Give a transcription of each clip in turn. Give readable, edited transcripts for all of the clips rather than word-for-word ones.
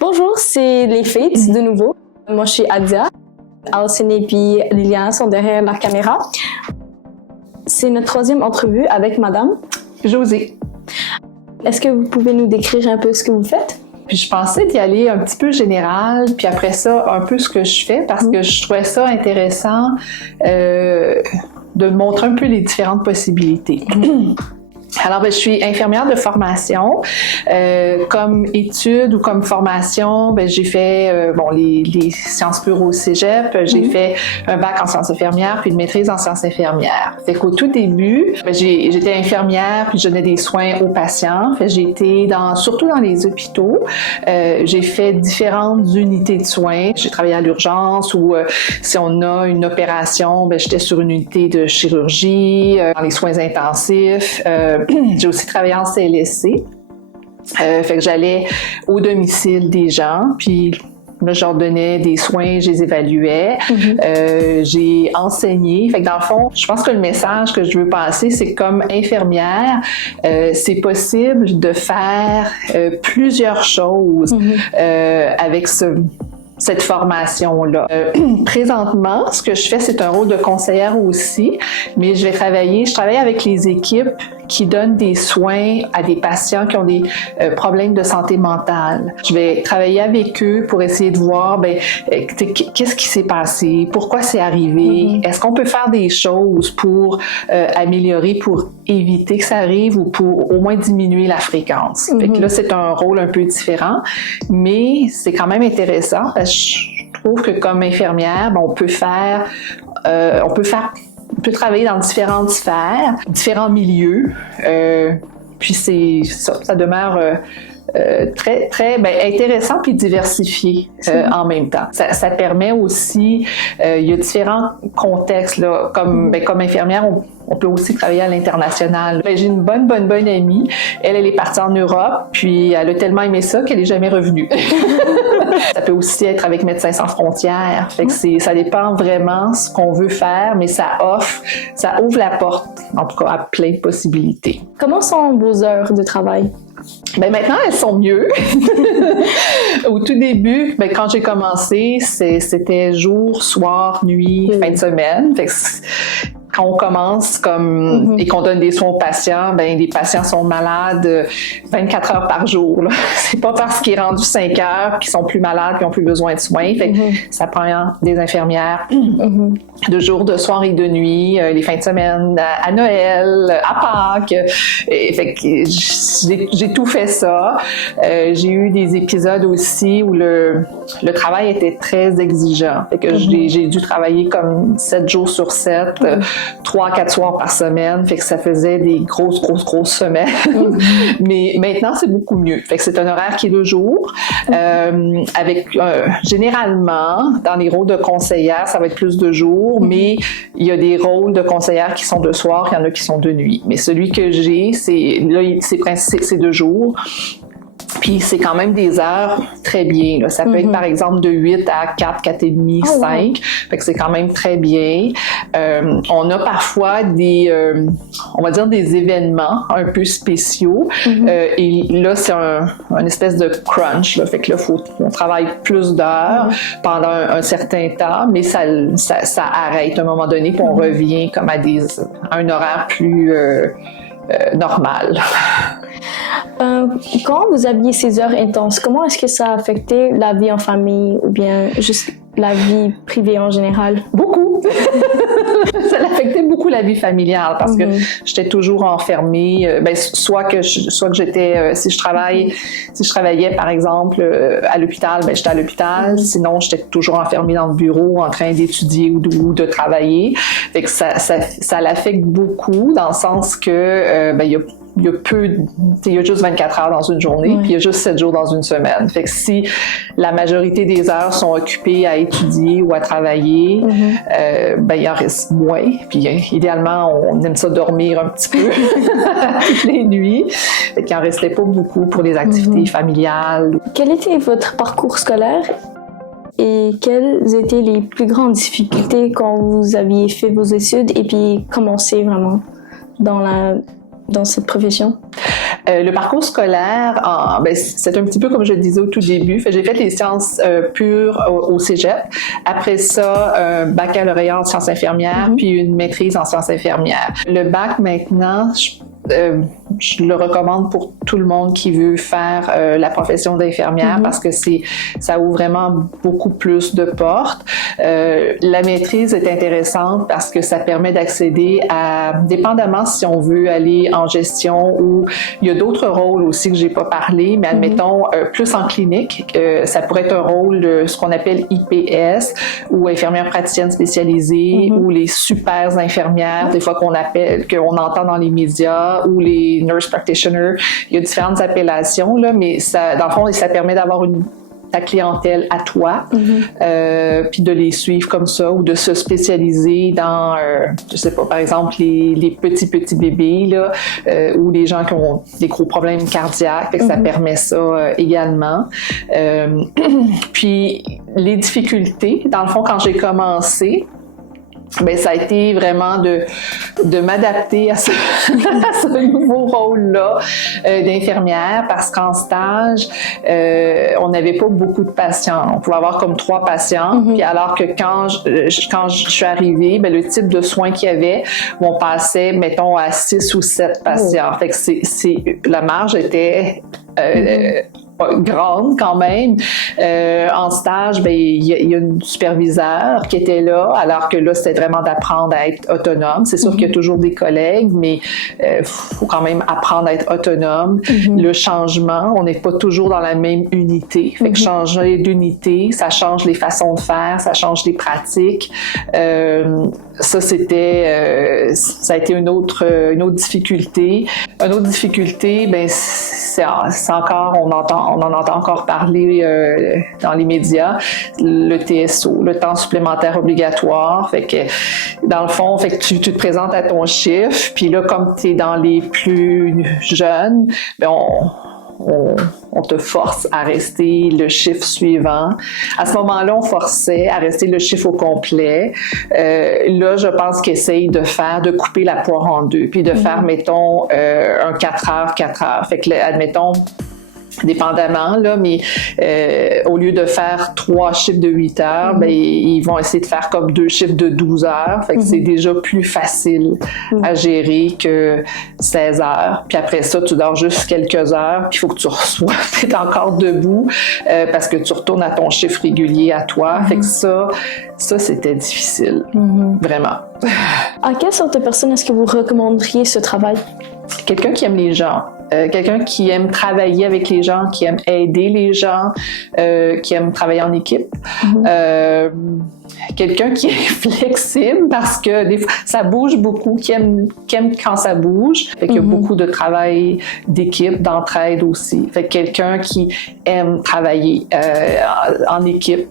Bonjour, c'est les Fates de nouveau. Moi, je suis Adia. Alcine et puis Liliane sont derrière la caméra. C'est notre troisième entrevue avec Madame Josée. Est-ce que vous pouvez nous décrire un peu ce que vous faites? Puis je pensais d'y aller un petit peu général, puis après ça, un peu ce que je fais, parce que je trouvais ça intéressant de montrer un peu les différentes possibilités. Alors, je suis infirmière de formation. Comme étude ou comme formation, j'ai fait les sciences pures au cégep. J'ai fait un bac en sciences infirmières puis une maîtrise en sciences infirmières. Fait qu'au tout début, j'étais infirmière puis je donnais des soins aux patients. Fait j'ai été surtout dans les hôpitaux. J'ai fait différentes unités de soins. J'ai travaillé à l'urgence ou si on a une opération, j'étais sur une unité de chirurgie, dans les soins intensifs. J'ai aussi travaillé en CLSC. Fait que j'allais au domicile des gens, puis là, je leur donnais des soins, je les évaluais. J'ai enseigné. Fait que dans le fond, je pense que le message que je veux passer, c'est que comme infirmière, c'est possible de faire plusieurs choses avec cette formation-là. Présentement, ce que je fais, c'est un rôle de conseillère aussi, mais je travaille avec les équipes qui donnent des soins à des patients qui ont des problèmes de santé mentale. Je vais travailler avec eux pour essayer de voir qu'est-ce qui s'est passé, pourquoi c'est arrivé, est-ce qu'on peut faire des choses pour améliorer, pour éviter que ça arrive ou pour au moins diminuer la fréquence. Fait que là, c'est un rôle un peu différent, mais c'est quand même intéressant parce que je trouve que comme infirmière, on peut travailler dans différentes sphères, différents milieux, puis ça demeure très intéressant puis diversifié en même temps. Ça permet aussi, il y a différents contextes là, comme infirmière, on peut aussi travailler à l'international. J'ai une bonne amie. Elle est partie en Europe, puis elle a tellement aimé ça qu'elle est jamais revenue. Ça peut aussi être avec Médecins sans frontières. Fait que ça dépend vraiment ce qu'on veut faire, mais ça ouvre la porte, en tout cas, à plein de possibilités. Comment sont vos heures de travail? Maintenant, elles sont mieux. Au tout début, quand j'ai commencé, c'était jour, soir, nuit, fin de semaine. Fait que quand on commence et qu'on donne des soins aux patients, les patients sont malades 24 heures par jour. Là. C'est pas parce qu'ils sont rendus 5 heures qu'ils sont plus malades, qu'ils ont plus besoin de soins. Fait que ça prend des infirmières de jour, de soir et de nuit, les fins de semaine, à Noël, à Pâques. Fait que j'ai tout fait ça. J'ai eu des épisodes aussi où le travail était très exigeant. Fait que j'ai dû travailler comme 7 jours sur 7, 3-4 soirs par semaine, fait que ça faisait des grosses semaines. Mais maintenant, c'est beaucoup mieux. Fait que c'est un horaire qui est de jour. Généralement, dans les rôles de conseillère, ça va être plus de jour, mais il y a des rôles de conseillère qui sont de soir, il y en a qui sont de nuit. Mais celui que j'ai, c'est de jour. Puis c'est quand même des heures très bien. Là. Ça peut être par exemple de 8 à 4, 4,5, 5. Fait que c'est quand même très bien. On a parfois on va dire des événements un peu spéciaux. Et là, c'est un espèce de crunch. Là. Fait que là, on travaille plus d'heures pendant un certain temps, mais ça arrête à un moment donné, puis on revient comme à un horaire plus normal. Quand vous aviez ces heures intenses, comment est-ce que ça a affecté la vie en famille ou bien juste la vie privée en général? Beaucoup! Ça affectait beaucoup la vie familiale parce que j'étais toujours enfermée. Soit que j'étais, si je travaillais par exemple à l'hôpital, j'étais à l'hôpital. Sinon, j'étais toujours enfermée dans le bureau en train d'étudier ou de travailler. Fait que ça l'affecte beaucoup dans le sens que il y a juste 24 heures dans une journée, puis il y a juste 7 jours dans une semaine. Fait que si la majorité des heures sont occupées à étudier ou à travailler, il en reste moins. Puis idéalement, on aime ça dormir un petit peu toutes les nuits. Fait qu'il en restait pas beaucoup pour les activités familiales. Quel était votre parcours scolaire? Et quelles étaient les plus grandes difficultés quand vous aviez fait vos études et puis commencé vraiment dans cette profession? Le parcours scolaire, c'est un petit peu comme je le disais au tout début. J'ai fait les sciences pures au cégep. Après ça, un baccalauréat en sciences infirmières, puis une maîtrise en sciences infirmières. Le bac, maintenant, je le recommande pour tout le monde qui veut faire la profession d'infirmière parce que ça ouvre vraiment beaucoup plus de portes. La maîtrise est intéressante parce que ça permet d'accéder à, dépendamment si on veut aller en gestion ou il y a d'autres rôles aussi que j'ai pas parlé, mais admettons plus en clinique, ça pourrait être un rôle de ce qu'on appelle IPS ou infirmière praticienne spécialisée ou les super infirmières, des fois qu'on entend dans les médias ou les nurse practitioners. Il y a différentes appellations, là, mais ça, dans le fond, ça permet d'avoir ta clientèle à toi, puis de les suivre comme ça, ou de se spécialiser dans, je sais pas, par exemple, les petits bébés, là, ou les gens qui ont des gros problèmes cardiaques, fait que ça permet ça également. Puis, les difficultés, dans le fond, quand j'ai commencé, ça a été vraiment de m'adapter à ce nouveau rôle-là d'infirmière parce qu'en stage, on n'avait pas beaucoup de patients. On pouvait avoir comme 3 patients. Puis alors que quand je suis arrivée, le type de soins qu'il y avait, on passait, mettons, à 6 ou 7 patients. Fait que la marge était grande quand même. En stage, il y a une superviseure qui était là, alors que là, c'était vraiment d'apprendre à être autonome. C'est sûr qu'il y a toujours des collègues, mais faut quand même apprendre à être autonome. Le changement, on n'est pas toujours dans la même unité. Fait que changer d'unité, ça change les façons de faire, ça change les pratiques. Ça a été une autre difficulté. Une autre difficulté, c'est encore, on en entend encore parler dans les médias, le TSO, le temps supplémentaire obligatoire. Fait que, dans le fond, fait que tu te présentes à ton chiffre, puis là, comme tu es dans les plus jeunes, on te force à rester le chiffre suivant. À ce moment-là, on forçait à rester le chiffre au complet. Là, je pense qu'ils essayent de couper la poire en deux, puis de faire, mettons, un 4 heures. Fait que, admettons, dépendamment, là, mais au lieu de faire 3 chiffres de 8 heures, ils vont essayer de faire comme 2 chiffres de 12 heures. Fait que c'est déjà plus facile à gérer que 16 heures. Puis après ça, tu dors juste quelques heures, puis il faut que tu reçois, t'es encore debout parce que tu retournes à ton chiffre régulier à toi. Fait que ça c'était difficile. Vraiment. À quelle sorte de personne est-ce que vous recommanderiez ce travail? Quelqu'un qui aime les gens. Quelqu'un qui aime travailler avec les gens, qui aime aider les gens, qui aime travailler en équipe. Quelqu'un qui est flexible parce que des fois, ça bouge beaucoup, qui aime quand ça bouge. Fait qu'il y a beaucoup de travail d'équipe, d'entraide aussi. Fait que quelqu'un qui aime travailler en équipe.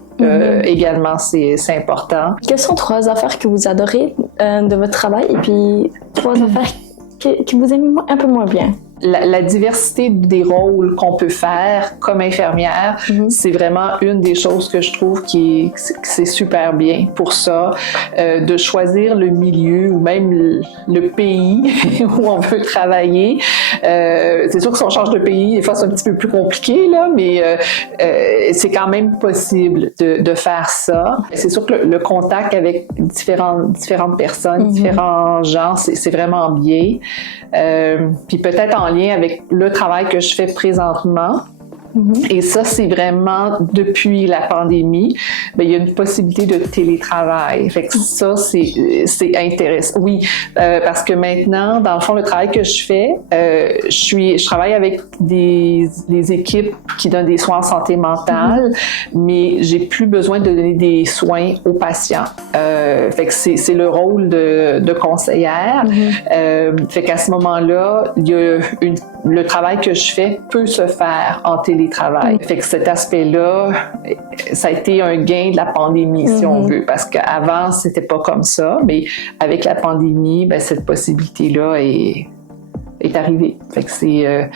Également, c'est important. Quelles sont 3 affaires que vous adorez de votre travail et puis 3 affaires que vous aimez un peu moins bien? La diversité des rôles qu'on peut faire comme infirmière, c'est vraiment une des choses que je trouve que c'est super bien pour ça, de choisir le milieu ou même le pays où on veut travailler. C'est sûr que si on change de pays, des fois c'est un petit peu plus compliqué, là, mais c'est quand même possible de faire ça. C'est sûr que le contact avec différentes personnes, différents gens, c'est vraiment bien. Puis peut-être en lien avec le travail que je fais présentement. Et ça, c'est vraiment depuis la pandémie, il y a une possibilité de télétravail. Fait que ça, c'est intéressant. Oui, parce que maintenant, dans le fond, le travail que je fais, je travaille avec des équipes qui donnent des soins en santé mentale, mais j'ai plus besoin de donner des soins aux patients. Fait que c'est le rôle de conseillère. Fait qu'à ce moment-là, le travail que je fais peut se faire en télétravail. Fait que cet aspect-là, ça a été un gain de la pandémie, si on veut, parce qu'avant, c'était pas comme ça, mais avec la pandémie, cette possibilité-là est arrivée. Fait que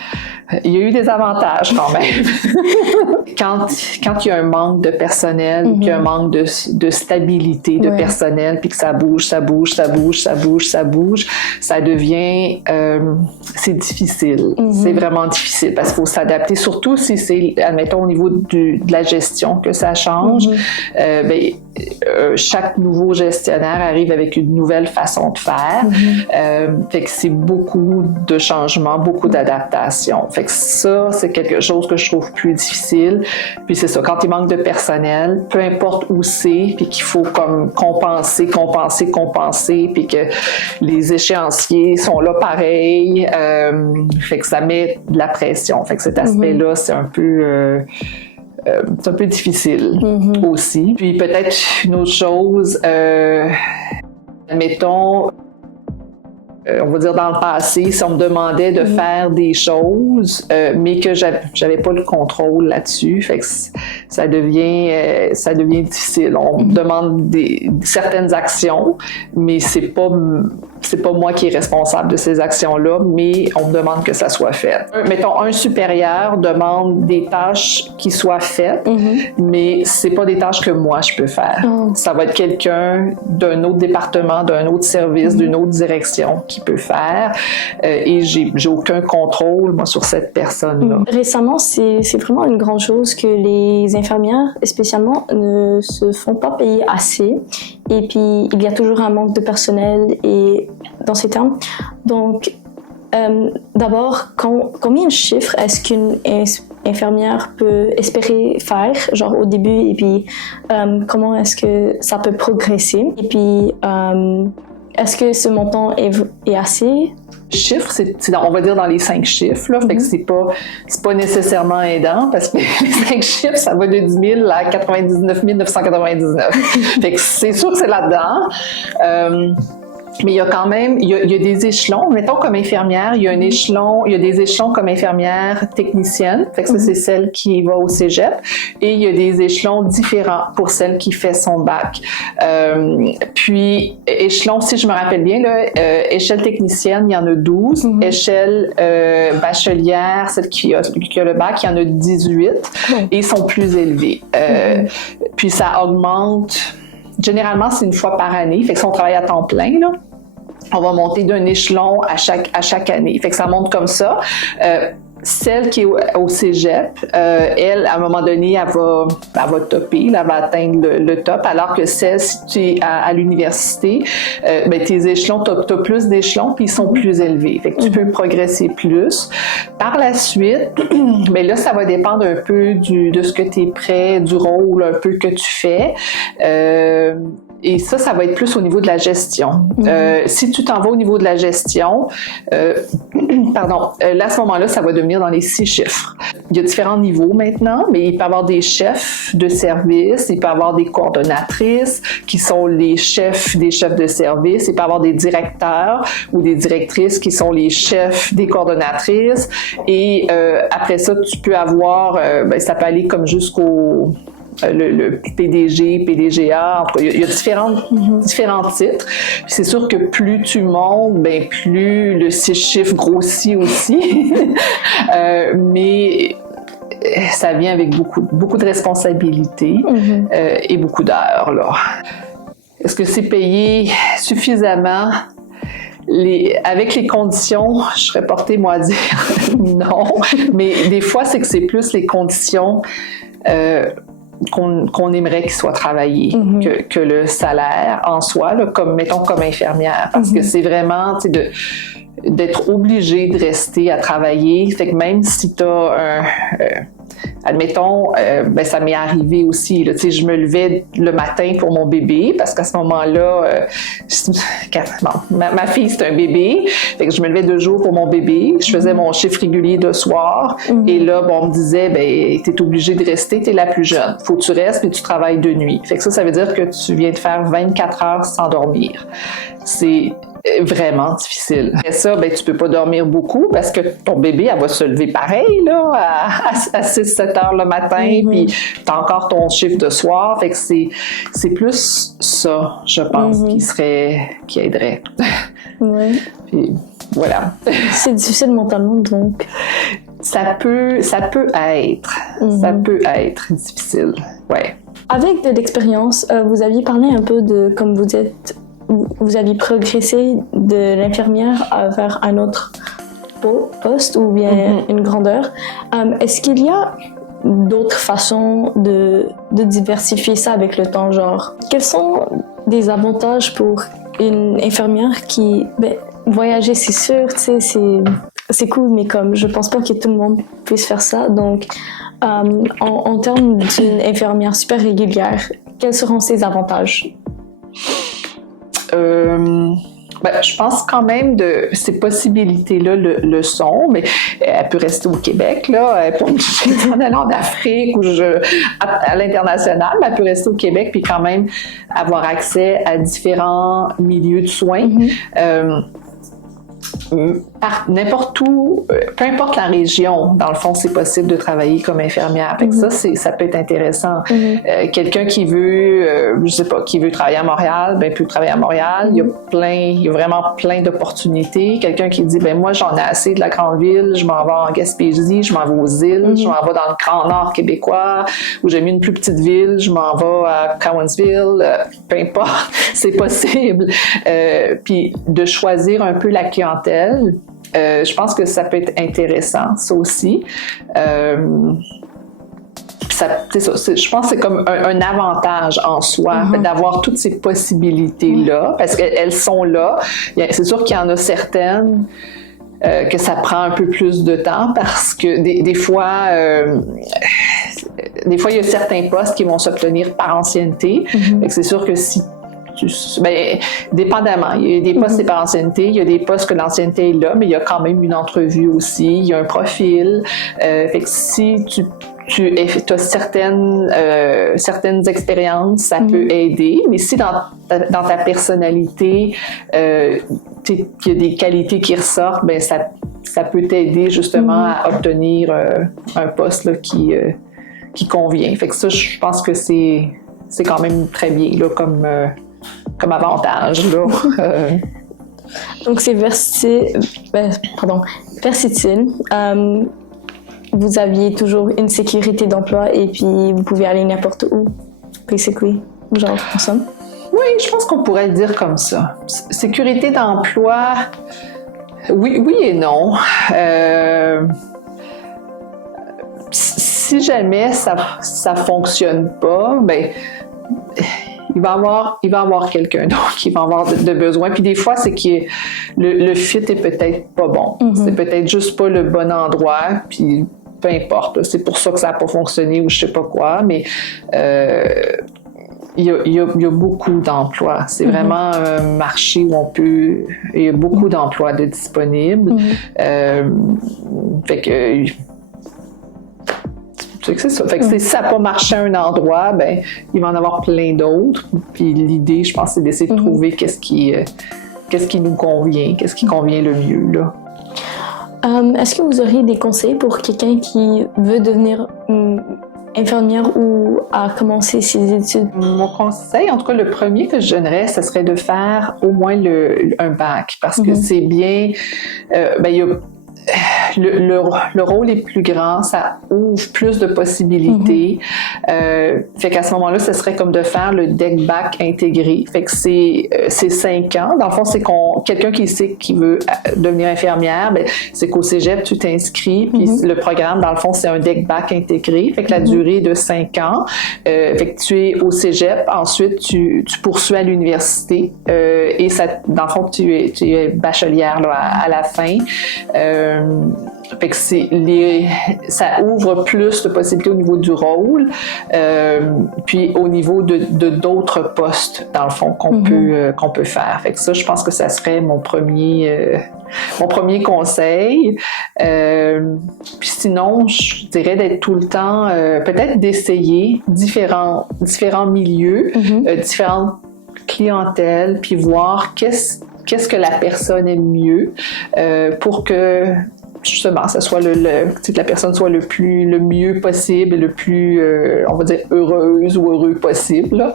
Il y a eu des avantages quand même. Quand il y a un manque de personnel, puis un manque de stabilité de personnel, puis que ça bouge, ça devient... c'est difficile. C'est vraiment difficile parce qu'il faut s'adapter, surtout si c'est, admettons, au niveau de la gestion que ça change. Chaque nouveau gestionnaire arrive avec une nouvelle façon de faire. Fait que c'est beaucoup de changements, beaucoup d'adaptations. Fait que ça, c'est quelque chose que je trouve plus difficile. Puis c'est ça, quand il manque de personnel, peu importe où c'est, puis qu'il faut comme compenser, puis que les échéanciers sont là pareil, fait que ça met de la pression. Fait que cet aspect-là, c'est un peu difficile aussi. Puis peut-être une autre chose, admettons, on va dire dans le passé, si on me demandait de faire des choses, mais que j'avais pas le contrôle là-dessus, fait que ça devient difficile. On me demande certaines actions, mais c'est pas moi qui est responsable de ces actions-là, mais on me demande que ça soit fait. Mettons, un supérieur demande des tâches qui soient faites, mais c'est pas des tâches que moi je peux faire. Ça va être quelqu'un d'un autre département, d'un autre service, d'une autre direction qui peut faire, et j'ai aucun contrôle, moi, sur cette personne-là. Récemment, c'est vraiment une grande chose que les infirmières, spécialement, ne se font pas payer assez. Et puis, il y a toujours un manque de personnel et dans ces termes. Donc, d'abord, combien de chiffres est-ce qu'une infirmière peut espérer faire, genre au début, et puis comment est-ce que ça peut progresser? Et puis, est-ce que ce montant est assez? Chiffres, on va dire dans les 5 chiffres, là, fait que c'est pas nécessairement aidant, parce que les 5 chiffres, ça va de 10 000 à 99 999. Fait que c'est sûr que c'est là-dedans. Mais il y a quand même, il y a des échelons. Mettons comme infirmière, il y a des échelons comme infirmière technicienne. Fait que ça, c'est celle qui va au cégep. Et il y a des échelons différents pour celle qui fait son bac. Puis, échelon, si je me rappelle bien, là, échelle technicienne, il y en a 12. Échelle bachelière, celle qui a le bac, il y en a 18. Et ils sont plus élevés. Puis, ça augmente. Généralement, c'est une fois par année. Fait que si on travaille à temps plein, là, on va monter d'un échelon à chaque année. Fait que ça monte comme ça. Celle qui est au cégep, elle, à un moment donné, elle va topper, elle va atteindre le top, alors que celle, si tu es à l'université, tes échelons, t'as plus d'échelons, puis ils sont plus élevés. Fait que tu peux progresser plus. Par la suite, là, ça va dépendre un peu de ce que tu es prêt, du rôle un peu que tu fais. Et ça va être plus au niveau de la gestion. Si tu t'en vas au niveau de la gestion, là, à ce moment-là, ça va devenir dans les 6 chiffres. Il y a différents niveaux maintenant, mais il peut y avoir des chefs de service, il peut y avoir des coordonnatrices qui sont les chefs des chefs de service, il peut y avoir des directeurs ou des directrices qui sont les chefs des coordonnatrices. Et après ça, tu peux avoir, ça peut aller comme jusqu'au... le PDG, PDGA, il y a différents titres. Puis c'est sûr que plus tu montes, plus le 6 chiffres grossit aussi. Mais ça vient avec beaucoup de responsabilités et beaucoup d'heures, là. Est-ce que c'est payé suffisamment? Avec les conditions, je serais portée, moi, à dire non. Mais des fois, c'est que c'est plus les conditions qu'on aimerait qu'il soit travaillé que le salaire en soi, là, mettons comme infirmière. Parce que c'est vraiment d'être obligé de rester à travailler. Fait que même si tu as admettons, ça m'est arrivé aussi. Là, je me levais le matin pour mon bébé parce qu'à ce moment-là, ma fille, c'est un bébé. Fait que je me levais 2 jours pour mon bébé. Je faisais mon chiffre régulier de soir. Et là, on me disait, t'es obligée de rester, t'es la plus jeune. Faut que tu restes, puis tu travailles de nuit. Fait que ça veut dire que tu viens de faire 24 heures sans dormir. C'est vraiment difficile. Et ça, tu peux pas dormir beaucoup parce que ton bébé, elle va se lever pareil, là, à 6-7 heures le matin, puis t'as encore ton chiffre de soir. Fait que c'est plus ça, je pense, qui aiderait. Oui. Puis, voilà. C'est difficile mentalement, donc. Ça peut être. Ça peut être difficile, ouais. Avec de l'expérience, vous aviez parlé un peu de comme vous aviez progressé de l'infirmière vers un autre poste ou bien une grandeur. Est-ce qu'il y a d'autres façons de diversifier ça avec le temps? Genre, quels sont des avantages pour une infirmière qui... voyager, c'est sûr, tu sais, c'est cool, mais comme je pense pas que tout le monde puisse faire ça. Donc, en termes d'une infirmière super régulière, quels seront ses avantages? Je pense quand même de ces possibilités-là le sont, mais elle peut rester au Québec, là, elle peut en aller en Afrique ou à l'international, mais elle peut rester au Québec puis quand même avoir accès à différents milieux de soins. N'importe où, peu importe la région, dans le fond, c'est possible de travailler comme infirmière. Fait que ça peut être intéressant. Quelqu'un qui veut, qui veut travailler à Montréal, peut travailler à Montréal. Il y a vraiment plein d'opportunités. Quelqu'un qui dit, moi, j'en ai assez de la grande ville, je m'en vais en Gaspésie, je m'en vais aux îles, je m'en vais dans le Grand Nord québécois, ou j'ai mis une plus petite ville, je m'en vais à Cowansville, peu importe, c'est possible. Puis de choisir un peu la clientèle. Je pense que ça peut être intéressant, ça aussi. Je pense que c'est comme un avantage en soi d'avoir toutes ces possibilités-là, parce qu'elles sont là. C'est sûr qu'il y en a certaines que ça prend un peu plus de temps, parce que des fois, il y a certains postes qui vont s'obtenir par ancienneté. Fait que c'est sûr que si dépendamment. Il y a des postes c'est par ancienneté, il y a des postes que l'ancienneté est là, mais il y a quand même une entrevue aussi, il y a un profil. Fait que si tu as certaines expériences, ça peut aider, mais si dans ta personnalité, il y a des qualités qui ressortent, ça peut t'aider justement à obtenir un poste là, qui convient. Fait que ça, je pense que c'est quand même très bien là, comme avantage. Là. Donc, c'est versatile. Vous aviez toujours une sécurité d'emploi et puis vous pouvez aller n'importe où, basically, genre comme ça. Oui, je pense qu'on pourrait le dire comme ça. Sécurité d'emploi, oui et non. Si jamais ça fonctionne pas, il va y avoir quelqu'un d'autre qui va avoir de besoin. Puis des fois, c'est que le fit est peut-être pas bon. C'est peut-être juste pas le bon endroit. Puis peu importe. C'est pour ça que ça n'a pas fonctionné ou je sais pas quoi. Mais il y a beaucoup d'emplois. C'est vraiment un marché où il y a beaucoup d'emplois de disponibles. Fait que c'est ça. Fait que si ça n'a pas marché à un endroit, il va en avoir plein d'autres. Puis l'idée, je pense, c'est d'essayer de trouver qu'est-ce qui nous convient, qu'est-ce qui convient le mieux, là. Est-ce que vous auriez des conseils pour quelqu'un qui veut devenir infirmière ou à commencer ses études? Mon conseil, en tout cas le premier que je donnerais, ce serait de faire au moins un bac, parce que c'est bien, il y a le rôle est plus grand, ça ouvre plus de possibilités. Fait qu'à ce moment-là, ce serait comme de faire le DEC-BAC intégré. Fait que c'est 5 ans. Dans le fond, c'est quelqu'un qui veut devenir infirmière, c'est qu'au cégep, tu t'inscris, puis le programme, dans le fond, c'est un DEC-BAC intégré. Fait que la durée est de 5 ans. Fait que tu es au cégep, ensuite, tu poursuis à l'université, et ça, dans le fond, tu es bachelière là, à la fin. Fait que ça ouvre plus de possibilités au niveau du rôle, puis au niveau de d'autres postes, dans le fond, qu'on peut faire. Fait que ça, je pense que ça serait mon premier conseil. Puis sinon, je dirais d'être tout le temps, peut-être d'essayer différents milieux, différentes clientèles, puis voir qu'est-ce que la personne aime mieux, pour que justement, ça soit que la personne soit le mieux possible, le plus, on va dire, heureuse ou heureux possible.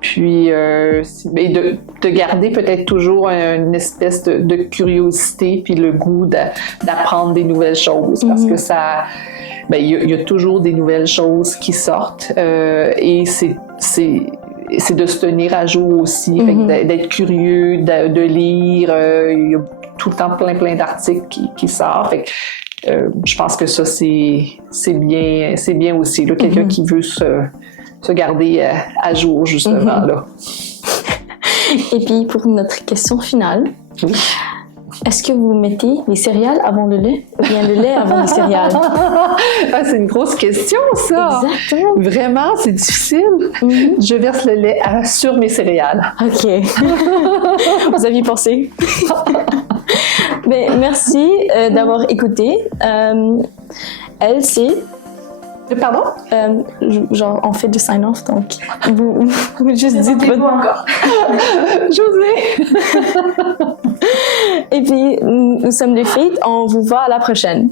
Puis puis de garder peut-être toujours une espèce de curiosité puis le goût d'apprendre des nouvelles choses parce que ça, il y a toujours des nouvelles choses qui sortent et c'est de se tenir à jour aussi, d'être curieux, de lire. Il y a tout le temps plein d'articles qui sortent. Fait que, je pense que ça, c'est bien aussi. Là, quelqu'un qui veut se garder à jour, justement. Là. Et puis, pour notre question finale, est-ce que vous mettez les céréales avant le lait ou bien le lait avant les céréales? C'est une grosse question, ça! Exactement! Vraiment, c'est difficile. Je verse le lait sur mes céréales. OK. Vous aviez pensé? Merci d'avoir écouté. Elle, c'est... Pardon? Genre, on fait du sign-off, donc vous juste dites votre... encore. Josée! Et puis, nous sommes les filles. On vous voit à la prochaine.